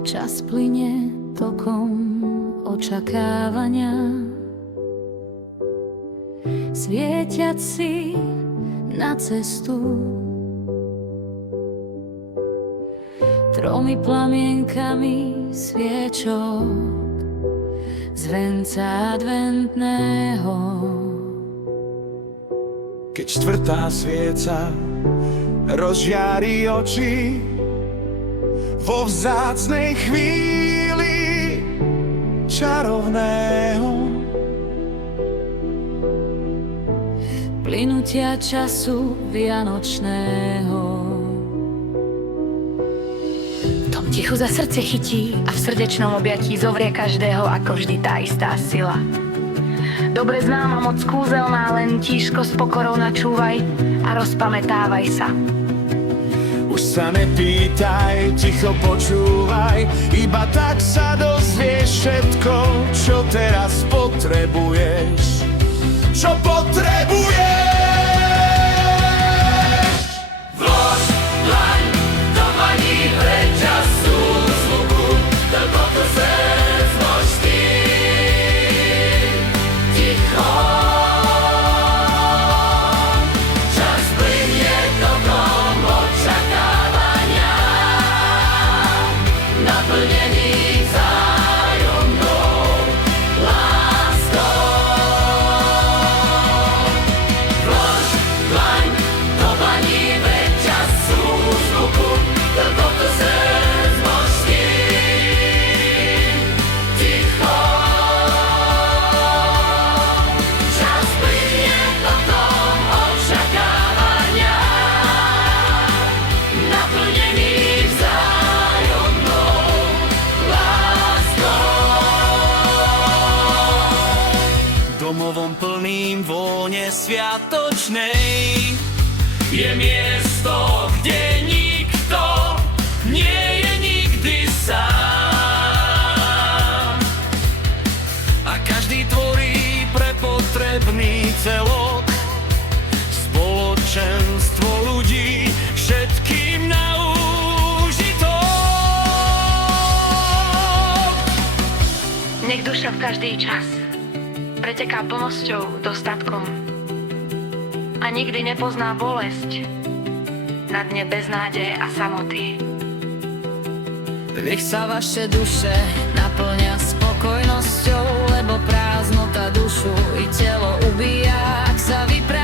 Čas plynie tokom očakávania, svietiať si na cestu. Tromi plamienkami sviečok z venca adventného. Keď štvrtá svieca rozžiari oči vo vzácnej chvíli čarovného plynutia času vianočného. V tom tichu za srdce chytí a v srdečnom objatí zovrie každého ako vždy tá istá sila. Dobre známa moc kúzelná, len tížko s pokorou načúvaj a rozpamätávaj sa. Už sa nepýtaj, ticho počúvaj, iba tak sa dozvieš všetko, čo teraz potrebuješ. Čo potrebuješ? Vlož dlaň do dlaní pre času zvuku, hlboko se zlož s tým ticho. Čas plynie tokom očakávania, naplnený vzájomnou láskou. Vlož dlaň do dlaní pre času zvuku, hlboko se zlož s tým ticho. Čas plynie tokom očakávania, naplnený vzájomnou láskou. Domovom plným vône sviatočnej je miesto, kde nikto nie je nikdy sám. A každý tvorí pre potrebný celok, spoločenstvo ľudí, všetkým na úžitok. Nech duša v každý čas preteká plnosťou, dostatkom a nikdy nepozná bolesť na dne beznádeje a samoty. Nech sa vaše duše naplňa spokojnosťou, lebo prázdnota dušu i telo ubíja, ak sa vyprázdni.